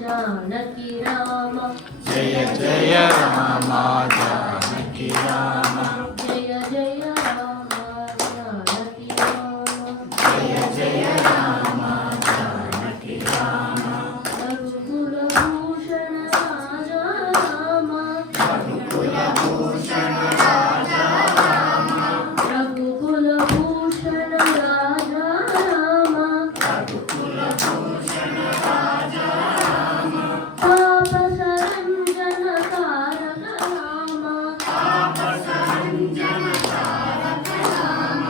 जानकी राम जय जय राम जानकी राम जय जय राम जानकी राम जय जय राम जानकी राम रघुकुल भूषण राजा राम रघुकुल भूषण राजा राम रघुकुल भूषण राजा राम रघुकुल भूषण राजा राम पाप सरंजन तारक राम पाप सरंजन तारक राम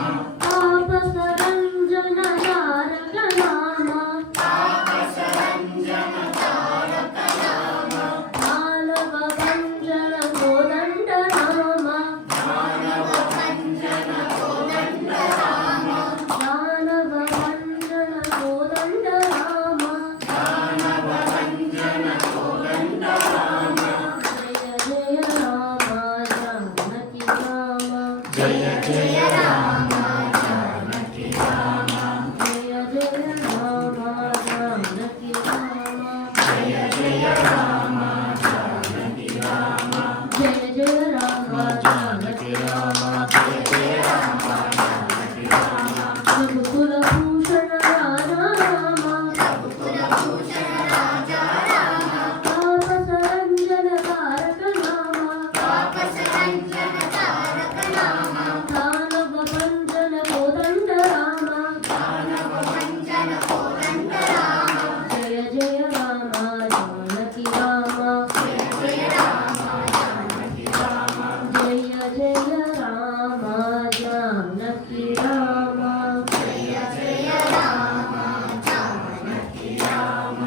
पाप सरंजन तारक राम पाप सरंजन तारक राम मानव भंजन कोदंड राम मानव भंजन कोदंड राम मानव भंजन कोदंड राम मानव भंजन कोदंड राम जय जय राम जानकी राम जय जय राम जानकी राम जय जय राम जानकी राम जय जय राम जानकी राम जय जय राम जानकी राम जय जय राम जानकी राम रघुकुल भूषण राजा राम रघुकुल भूषण राजा राम पाप सरंजन तारक राम पाप सरंजन तारक राम दानव भंजन कोदंड राम मानव भंजन कोदंड राम जय जय राम जानकी राम जय जय राम जानकी राम जय जय राम जानकी राम जय जय राम जानकी राम